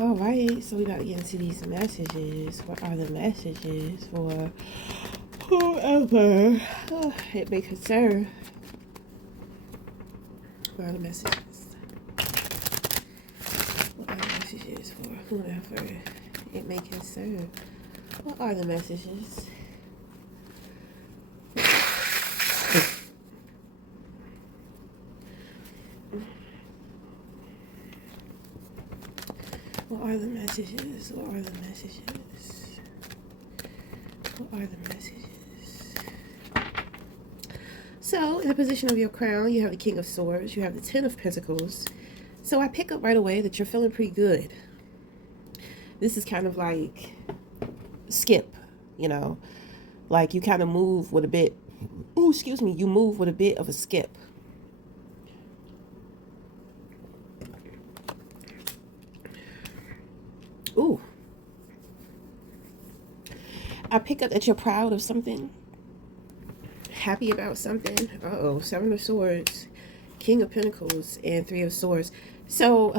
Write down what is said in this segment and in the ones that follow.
All right, so we got to get into these messages. What are the messages for whoever it may concern? What are the messages? What are the messages for whoever it may concern? What are the messages? What are the messages? What are the messages? What are the messages? So, in the position of your crown, you have the King of Swords, you have the Ten of Pentacles. So I pick up right away that you're feeling pretty good. This is kind of like skip, you know, like you kind of move with a bit, you move with a bit of a skip. Ooh. I pick up that you're proud of something, happy about something. Uh-oh, Seven of Swords, King of Pentacles, and Three of Swords. So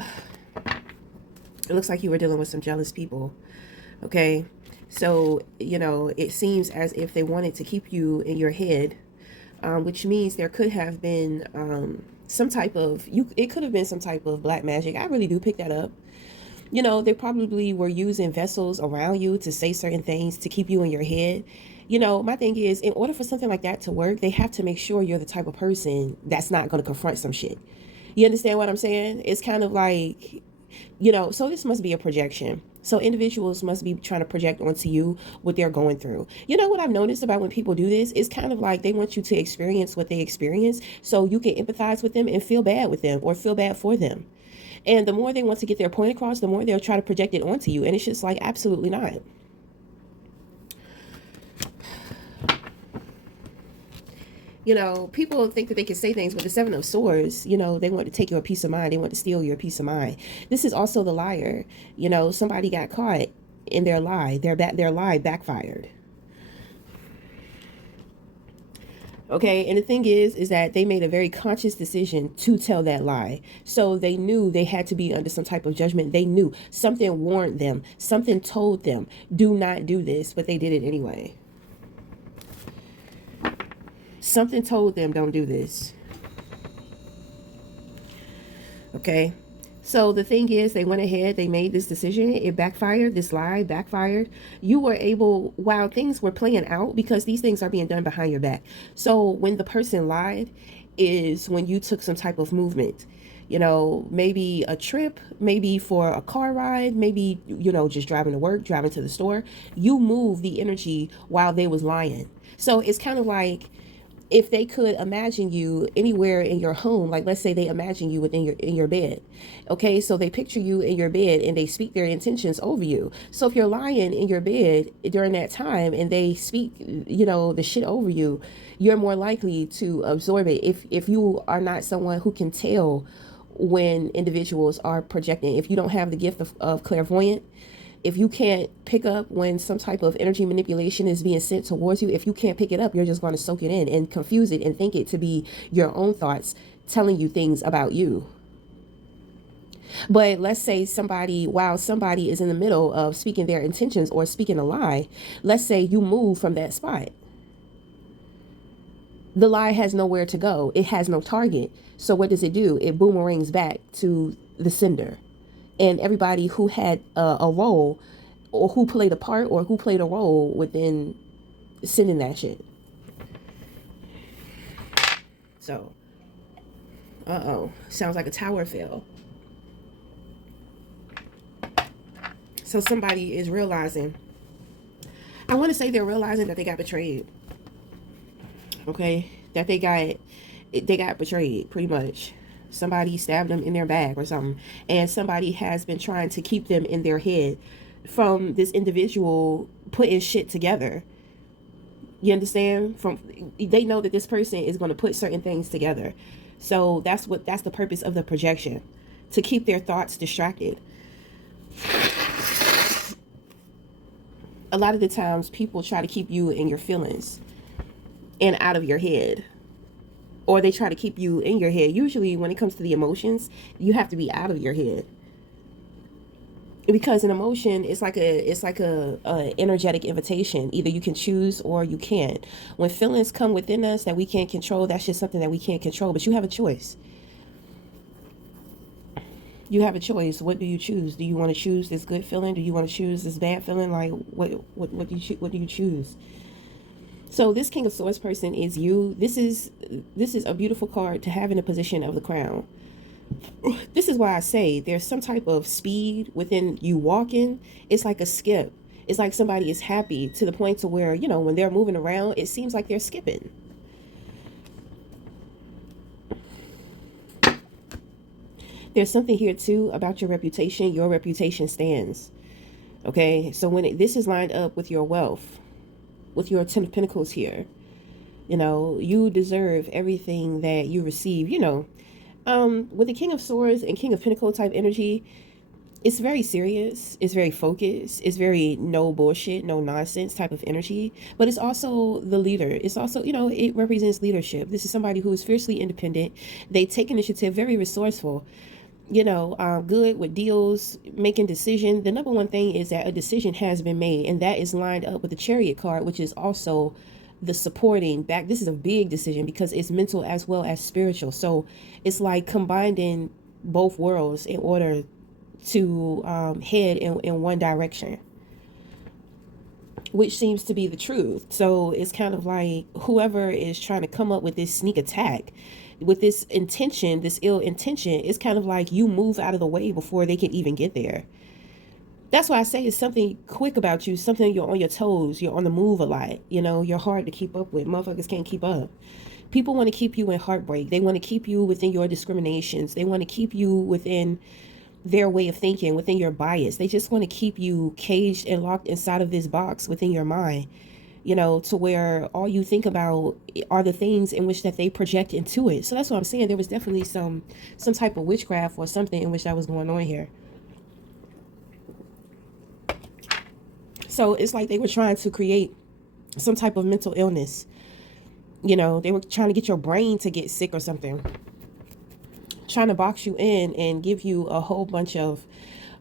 it looks like you were dealing with some jealous people, okay? So, you know, it seems as if they wanted to keep you in your head, which means there could have been some type of, it could have been some type of black magic. I really do pick that up. You know, they probably were using vessels around you to say certain things to keep you in your head. You know, my thing is, in order for something like that to work, they have to make sure you're the type of person that's not going to confront some shit. You understand what I'm saying? It's kind of like, you know, so this must be a projection. So individuals must be trying to project onto you what they're going through. You know what I've noticed about when people do this? It's kind of like they want you to experience what they experience so you can empathize with them and feel bad with them or feel bad for them. And the more they want to get their point across, the more they'll try to project it onto you. And it's just like, absolutely not. You know, people think that they can say things with the Seven of Swords. You know, they want to take your peace of mind. They want to steal your peace of mind. This is also the liar. You know, somebody got caught in their lie. Their lie backfired. Okay, and the thing is that they made a very conscious decision to tell that lie. So they knew they had to be under some type of judgment. They knew something warned them, something told them, do not do this, but they did it anyway. Something told them, don't do this. Okay, so the thing is, they went ahead, they made this decision, it backfired, this lie backfired. You were able, while things were playing out, because these things are being done behind your back. So when the person lied is when you took some type of movement. You know, maybe a trip, maybe for a car ride, maybe, you know, just driving to work, driving to the store. You move the energy while they was lying. So it's kind of like, if they could imagine you anywhere in your home, like let's say they imagine you within your bed, okay, so they picture you in your bed and they speak their intentions over you. So if you're lying in your bed during that time and they speak, you know, the shit over you, you're more likely to absorb it. If you are not someone who can tell when individuals are projecting, if you don't have the gift of clairvoyant, if you can't pick up when some type of energy manipulation is being sent towards you, if you can't pick it up, you're just going to soak it in and confuse it and think it to be your own thoughts telling you things about you. But let's say somebody, while somebody is in the middle of speaking their intentions or speaking a lie, let's say you move from that spot. The lie has nowhere to go. It has no target. So what does it do? It boomerangs back to the sender. And everybody who had a role or who played a part or who played a role within sending that shit. So, sounds like a tower fell. So somebody is realizing, I want to say they're realizing that they got betrayed. Okay, that they got betrayed pretty much. Somebody stabbed them in their back or something, and somebody has been trying to keep them in their head from this individual putting shit together. You understand? From they know that this person is going to put certain things together. So that's the purpose of the projection, to keep their thoughts distracted. A lot of the times people try to keep you in your feelings and out of your head. Or they try to keep you in your head. Usually when it comes to the emotions, you have to be out of your head. because an emotion is like a energetic invitation. Either you can choose or you can't. When feelings come within us that we can't control, that's just something that we can't control, but you have a choice. You have a choice. What do you choose? Do you want to choose this good feeling? Do you want to choose this bad feeling? Like what do you choose? So this King of Swords person is you. This is a beautiful card to have in a position of the crown. This is why I say there's some type of speed within you walking. It's like a skip. It's like somebody is happy to the point to where, when they're moving around, it seems like they're skipping. There's something here too about your reputation. Your reputation stands. Okay, so when this is lined up with your wealth, with your Ten of Pentacles here, you deserve everything that you receive. With the King of Swords and King of Pentacles type energy, it's very serious, it's very focused, it's very no bullshit, no nonsense type of energy. But it's also the leader. It's also, it represents leadership. This is somebody who is fiercely independent. They take initiative, very resourceful, good with deals, making decisions. The number one thing is that a decision has been made, and that is lined up with the Chariot card, which is also the supporting back. This is a big decision because it's mental as well as spiritual. So it's like combining both worlds in order to head in one direction, which seems to be the truth. So it's kind of like whoever is trying to come up with this sneak attack with this intention, this ill intention, it's kind of like you move out of the way before they can even get there. That's why I say it's something quick about you, something you're on your toes, you're on the move a lot. You're hard to keep up with. Motherfuckers can't keep up. People want to keep you in heartbreak. They want to keep you within your discriminations. They want to keep you within their way of thinking, within your bias. They just want to keep you caged and locked inside of this box within your mind, to where all you think about are the things in which that they project into it. So that's what I'm saying. There was definitely some type of witchcraft or something in which that was going on here. So it's like they were trying to create some type of mental illness. They were trying to get your brain to get sick or something, trying to box you in and give you a whole bunch of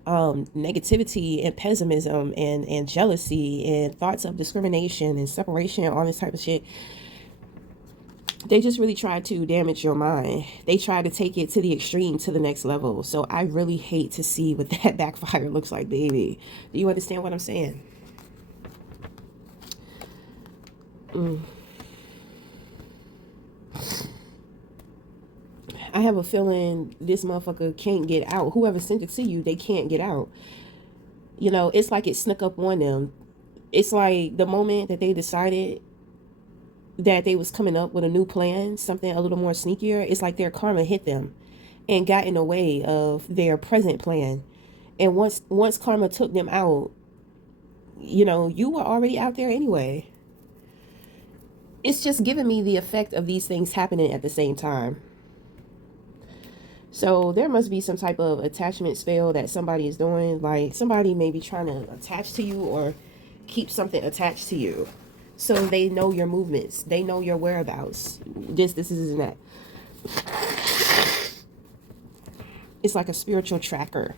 negativity and pessimism and jealousy and thoughts of discrimination and separation and all this type of shit. They just really tried to damage your mind. They tried to take it to the extreme, to the next level. So I really hate to see what that backfire looks like, baby. Do you understand what I'm saying? I have a feeling this motherfucker can't get out. Whoever sent it to you, they can't get out. It's like it snuck up on them. It's like the moment that they decided that they was coming up with a new plan, something a little more sneakier, it's like their karma hit them and got in the way of their present plan. And once karma took them out, you were already out there anyway. It's just giving me the effect of these things happening at the same time. So there must be some type of attachment spell that somebody is doing. Like somebody may be trying to attach to you or keep something attached to you. So they know your movements. They know your whereabouts. This is that. It's like a spiritual tracker.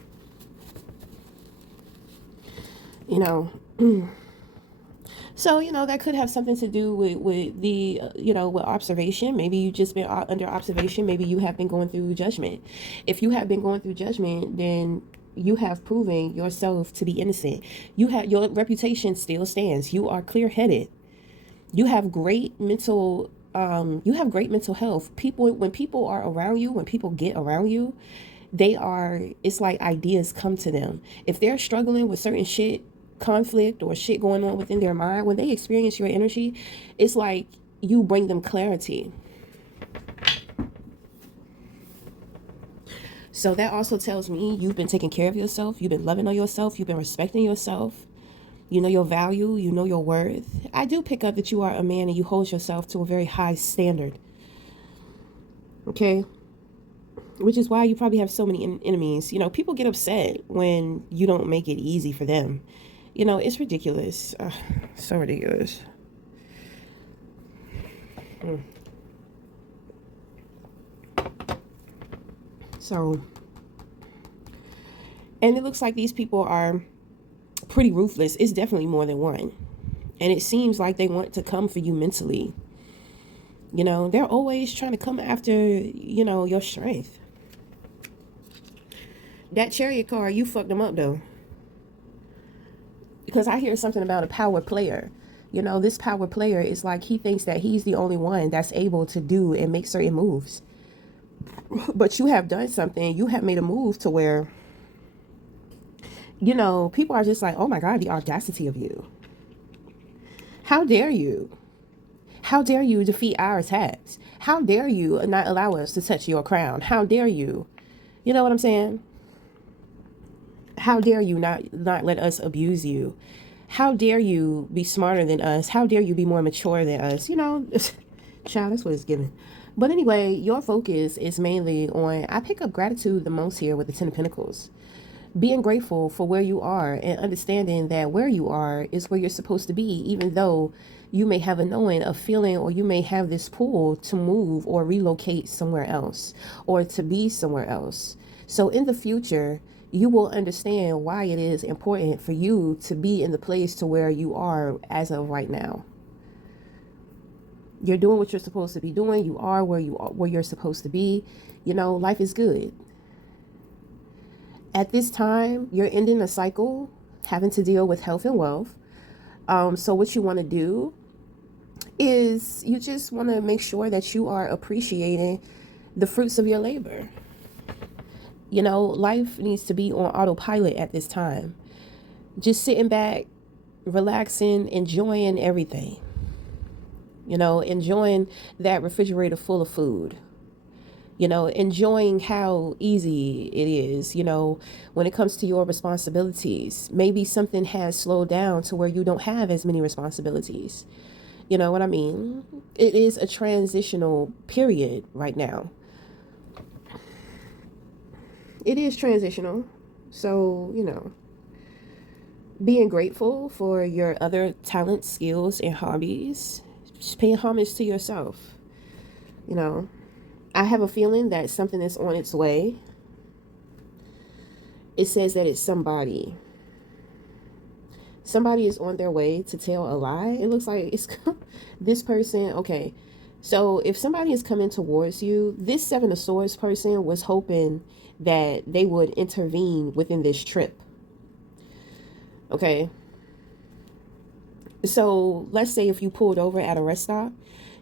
So, that could have something to do with the, with observation. Maybe you've just been under observation. Maybe you have been going through judgment. If you have been going through judgment, then you have proven yourself to be innocent. Your reputation still stands. You are clear-headed. You have great mental health. When people are around you, when people get around you, it's like ideas come to them. If they're struggling with certain shit, conflict or shit going on within their mind, when they experience your energy, it's like you bring them clarity. So that also tells me you've been taking care of yourself, you've been loving on yourself, you've been respecting yourself, you know your value, you know your worth. I do pick up that you are a man and you hold yourself to a very high standard. Okay? Which is why you probably have so many enemies. People get upset when you don't make it easy for them. It's ridiculous. So ridiculous. So, And it looks like these people are pretty ruthless. It's definitely more than one. And it seems like they want to come for you mentally. You know, they're always trying to come after, your strength. That Chariot card, you fucked them up though. Because I hear something about a power player. This power player is like he thinks that he's the only one that's able to do and make certain moves. But you have done something. You have made a move to where, people are just like, oh my God, the audacity of you. How dare you? How dare you defeat our attacks? How dare you not allow us to touch your crown? How dare you? You know what I'm saying? How dare you not let us abuse you? How dare you be smarter than us? How dare you be more mature than us? Child, that's what it's given. But anyway, your focus is mainly on, I pick up gratitude the most here with the Ten of Pentacles. Being grateful for where you are and understanding that where you are is where you're supposed to be, even though you may have a knowing, a feeling, or you may have this pull to move or relocate somewhere else or to be somewhere else. So in the future, you will understand why it is important for you to be in the place to where you are as of right now. You're doing what you're supposed to be doing. You are where you're supposed to be. Life is good. At this time, you're ending a cycle, having to deal with health and wealth. So what you want to do is you just want to make sure that you are appreciating the fruits of your labor. Life needs to be on autopilot at this time. Just sitting back, relaxing, enjoying everything. Enjoying that refrigerator full of food. Enjoying how easy it is, when it comes to your responsibilities. Maybe something has slowed down to where you don't have as many responsibilities. You know what I mean? It is a transitional period right now. It is transitional. So, being grateful for your other talents, skills, and hobbies. Just paying homage to yourself. I have a feeling that something is on its way. It says that it's somebody. Somebody is on their way to tell a lie. It looks like it's this person. Okay, so if somebody is coming towards you, this Seven of Swords person was hoping that they would intervene within this trip. Okay. So let's say if you pulled over at a rest stop,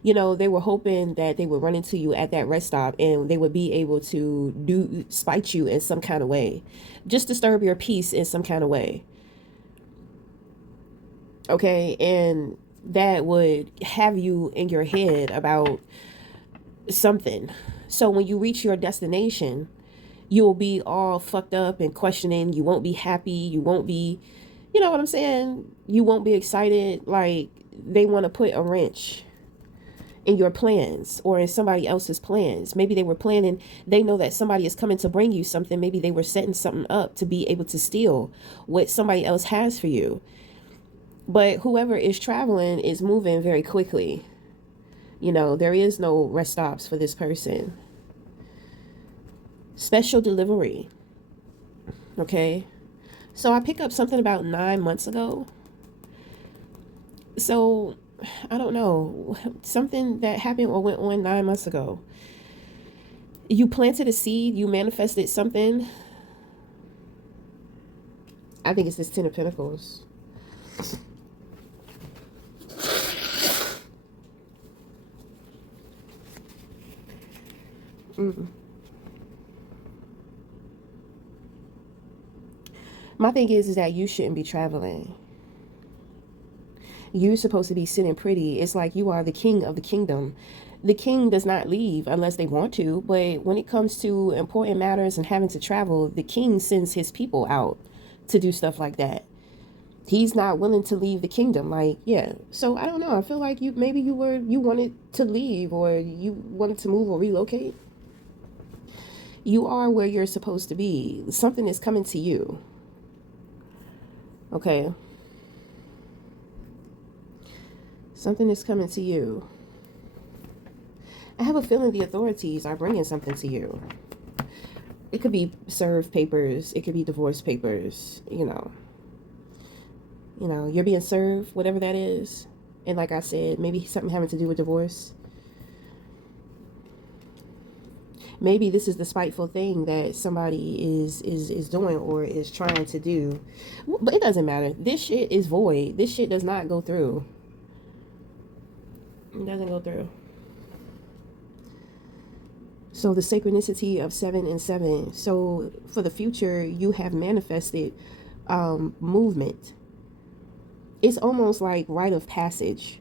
they were hoping that they would run into you at that rest stop and they would be able to spite you in some kind of way, just disturb your peace in some kind of way. Okay. And that would have you in your head about something. So when you reach your destination, you'll be all fucked up and questioning. You won't be happy. You won't be, you know what I'm saying? You won't be excited. Like they want to put a wrench in your plans or in somebody else's plans. Maybe they were planning, they know that somebody is coming to bring you something. Maybe they were setting something up to be able to steal what somebody else has for you. But whoever is traveling is moving very quickly. There is no rest stops for this person. Special delivery. Okay. So I pick up something about 9 months ago. So I don't know, something that happened or went on 9 months ago. You planted a seed, you manifested something. I think it's this Ten of Pentacles. My thing is that you shouldn't be traveling. You're supposed to be sitting pretty. It's like you are the king of the kingdom. The king does not leave unless they want to, but when it comes to important matters and having to travel, the king sends his people out to do stuff like that. He's not willing to leave the kingdom. Like, yeah. So I don't know. I feel like you wanted to leave or you wanted to move or relocate. You are where you're supposed to be. Something is coming to you. Okay. Something is coming to you. I have a feeling the authorities are bringing something to you. It could be served papers. It could be divorce papers. You're being served, whatever that is. And like I said, maybe something having to do with divorce. Maybe this is the spiteful thing that somebody is doing or is trying to do. But it doesn't matter. This shit is void. This shit does not go through. It doesn't go through. So the synchronicity of 7 and 7. So for the future, you have manifested movement. It's almost like rite of passage,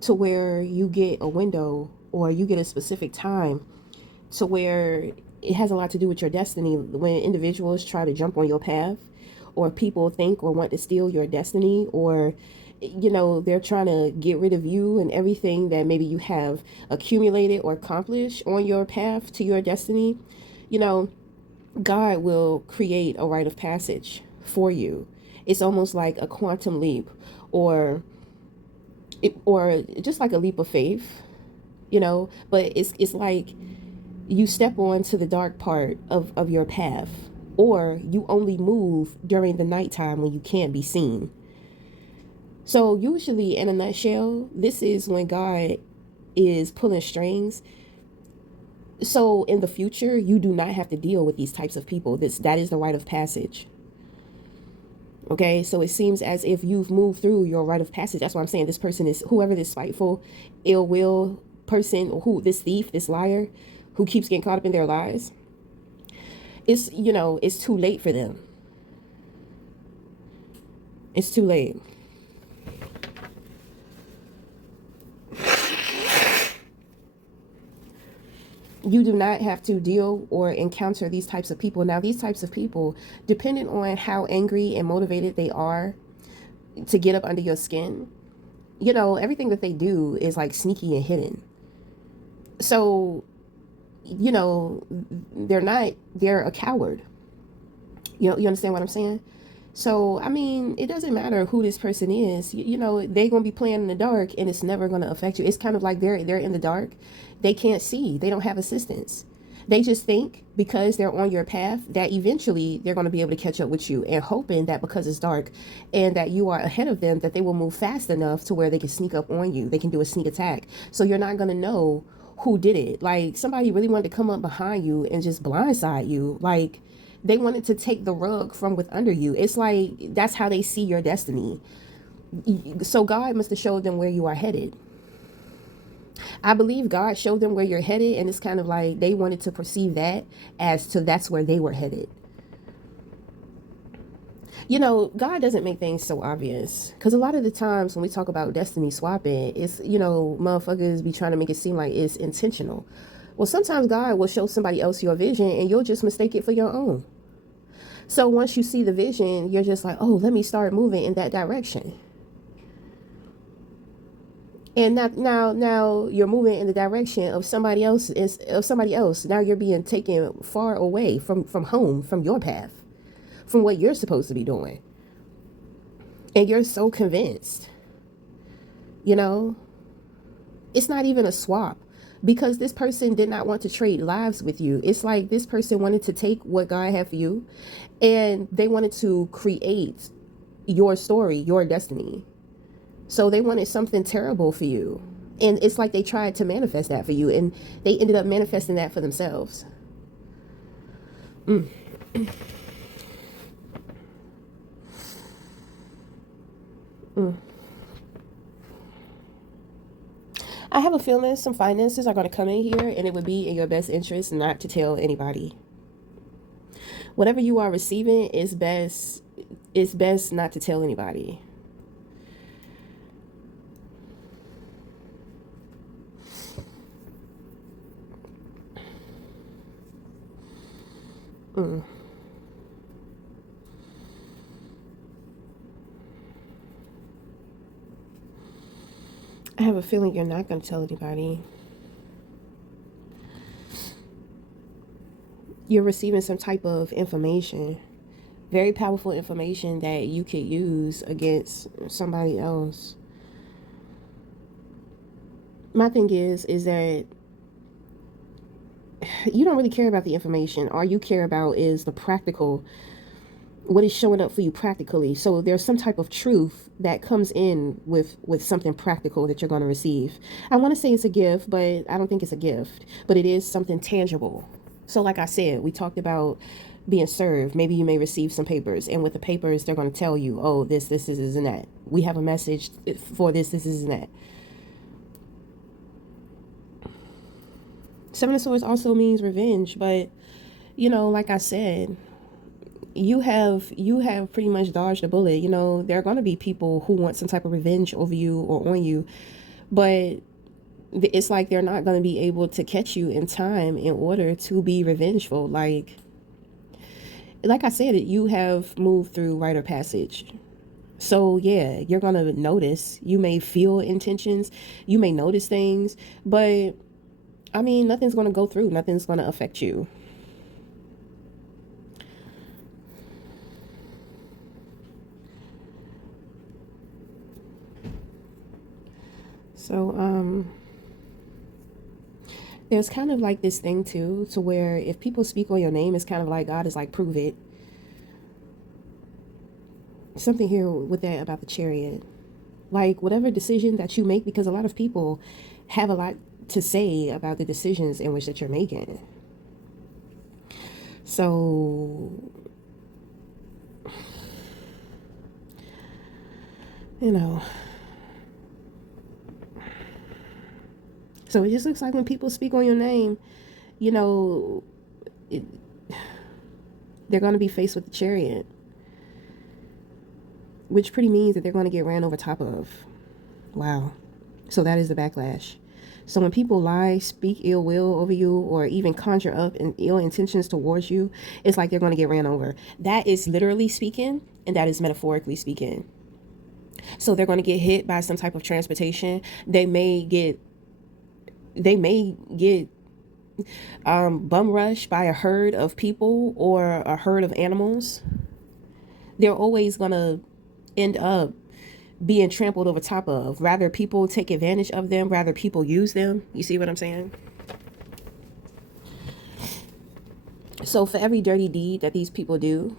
to where you get a window or you get a specific time to where it has a lot to do with your destiny. When individuals try to jump on your path, or people think or want to steal your destiny, or they're trying to get rid of you and everything that maybe you have accumulated or accomplished on your path to your destiny, God will create a rite of passage for you. It's almost like a quantum leap, or just like a leap of faith, but it's like you step onto the dark part of your path, or you only move during the nighttime when you can't be seen. So usually, in a nutshell, this is when God is pulling strings. So in the future, you do not have to deal with these types of people. That is the rite of passage. Okay, so it seems as if you've moved through your rite of passage. That's why I'm saying this person is, whoever this spiteful, ill will person, or this thief, this liar, who keeps getting caught up in their lies. It's too late for them. It's too late. You do not have to deal or encounter these types of people. Now, these types of people, depending on how angry and motivated they are to get up under your skin, everything that they do is like sneaky and hidden. So, they're a coward. You understand what I'm saying? So, I mean, it doesn't matter who this person is. They're going to be playing in the dark, and it's never going to affect you. It's kind of like they're in the dark. They can't see. They don't have assistance. They just think because they're on your path that eventually they're going to be able to catch up with you, and hoping that because it's dark and that you are ahead of them, that they will move fast enough to where they can sneak up on you. They can do a sneak attack. So you're not going to know who did it. Like, somebody really wanted to come up behind you and just blindside you. Like, they wanted to take the rug from with under you. It's like, that's how they see your destiny. So God must have showed them where you are headed. I believe God showed them where you're headed, and it's kind of like they wanted to perceive that as to that's where they were headed. God doesn't make things so obvious, because a lot of the times when we talk about destiny swapping, it's, motherfuckers be trying to make it seem like it's intentional. Well, sometimes God will show somebody else your vision, and you'll just mistake it for your own. So once you see the vision, you're just like, oh, let me start moving in that direction. And now you're moving in the direction of somebody else. Now you're being taken far away from home, from your path, from what you're supposed to be doing. And you're so convinced, it's not even a swap, because this person did not want to trade lives with you. It's like this person wanted to take what God had for you, and they wanted to create your story, your destiny. So they wanted something terrible for you. And it's like they tried to manifest that for you, and they ended up manifesting that for themselves. I have a feeling some finances are going to come in here, and it would be in your best interest not to tell anybody. Whatever you are receiving is best not to tell anybody. I have a feeling you're not going to tell anybody. You're receiving some type of information, very powerful information that you could use against somebody else. My thing is that you don't really care about the information. All you care about is the practical, what is showing up for you practically. So there's some type of truth that comes in with something practical that you're going to receive. I want to say it's a gift, but I don't think it's a gift, but it is something tangible. So like I said, we talked about being served. Maybe you may receive some papers, and with the papers they're going to tell you, oh, this is and that. We have a message for this is and that. Seven of Swords also means revenge, but like I said, you have pretty much dodged a bullet. There are going to be people who want some type of revenge over you or on you, but it's like they're not going to be able to catch you in time in order to be revengeful. Like I said, you have moved through rite of passage. So yeah, you're going to notice. You may feel intentions, you may notice things, but I mean, nothing's going to go through, nothing's going to affect you. So there's kind of like this thing too, to where if people speak on your name, it's kind of like God is like, prove it. Something here with that about the Chariot. Like whatever decision that you make, because a lot of people have a lot to say about the decisions in which that you're making. So, you know, so it just looks like when people speak on your name, you know, it, they're going to be faced with the Chariot, which pretty means that they're going to get ran over top of. Wow. So that is the backlash. So when people lie, speak ill will over you, or even conjure up ill intentions towards you, it's like they're going to get ran over. That is literally speaking, and that is metaphorically speaking. So they're going to get hit by some type of transportation. They may get bum rushed by a herd of people or a herd of animals. They're always going to end up being trampled over top of. Rather people take advantage of them, rather people use them. You see what I'm saying? So for every dirty deed that these people do,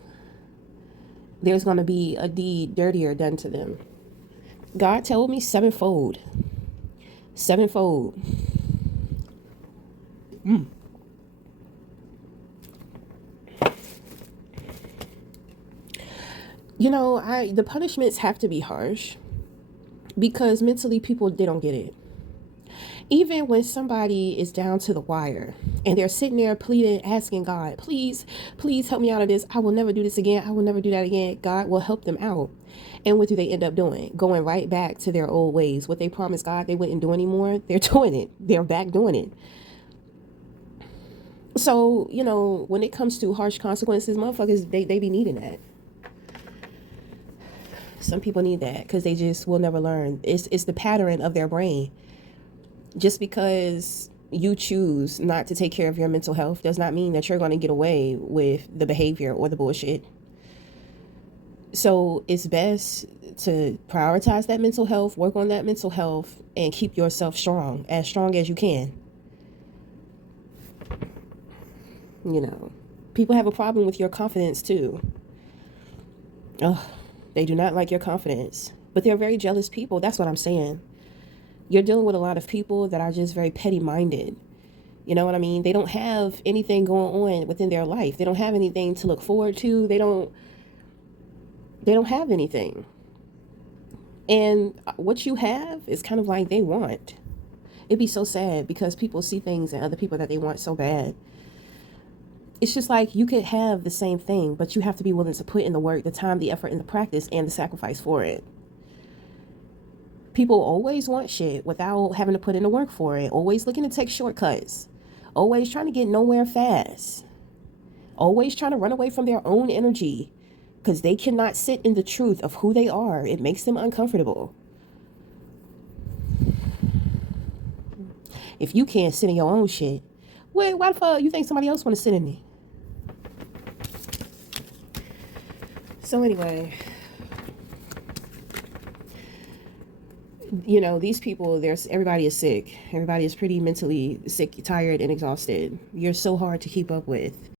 there's going to be a deed dirtier done to them. God told me sevenfold. Sevenfold. The punishments have to be harsh, because mentally people, they don't get it. Even when somebody is down to the wire and they're sitting there pleading, asking God, please, please help me out of this. I will never do this again. I will never do that again. God will help them out. And what do they end up doing? Going right back to their old ways. What they promised God they wouldn't do anymore, they're doing it. They're back doing it. So, when it comes to harsh consequences, motherfuckers, they be needing that. Some people need that because they just will never learn. It's the pattern of their brain. Just because you choose not to take care of your mental health does not mean that you're going to get away with the behavior or the bullshit. So it's best to prioritize that mental health, work on that mental health, and keep yourself strong as you can. People have a problem with your confidence too. Ugh, they do not like your confidence, but they're very jealous people. That's what I'm saying. You're dealing with a lot of people that are just very petty minded. You know what I mean? They don't have anything going on within their life. They don't have anything to look forward to. They don't have anything. And what you have is kind of like they want. It'd be so sad because people see things in other people that they want so bad. It's just like you could have the same thing, but you have to be willing to put in the work, the time, the effort, and the practice, and the sacrifice for it. People always want shit without having to put in the work for it. Always looking to take shortcuts. Always trying to get nowhere fast. Always trying to run away from their own energy because they cannot sit in the truth of who they are. It makes them uncomfortable. If you can't sit in your own shit, why the fuck you think somebody else want to sit in it? So anyway, you know, these people, there's everybody is sick. Everybody is pretty mentally sick, tired, and exhausted. You're so hard to keep up with.